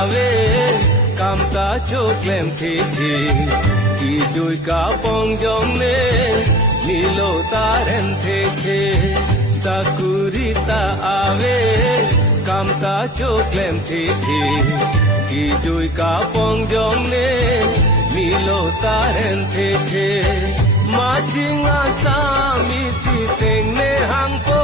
ave kam ta chok lem the the ki joi ka pong jong ne milo ta ren the the sakurita ave kam ta chok lem the the ki joi ka pong jong ne milo ta ren the the ma ching a sa mi si seng ne hang po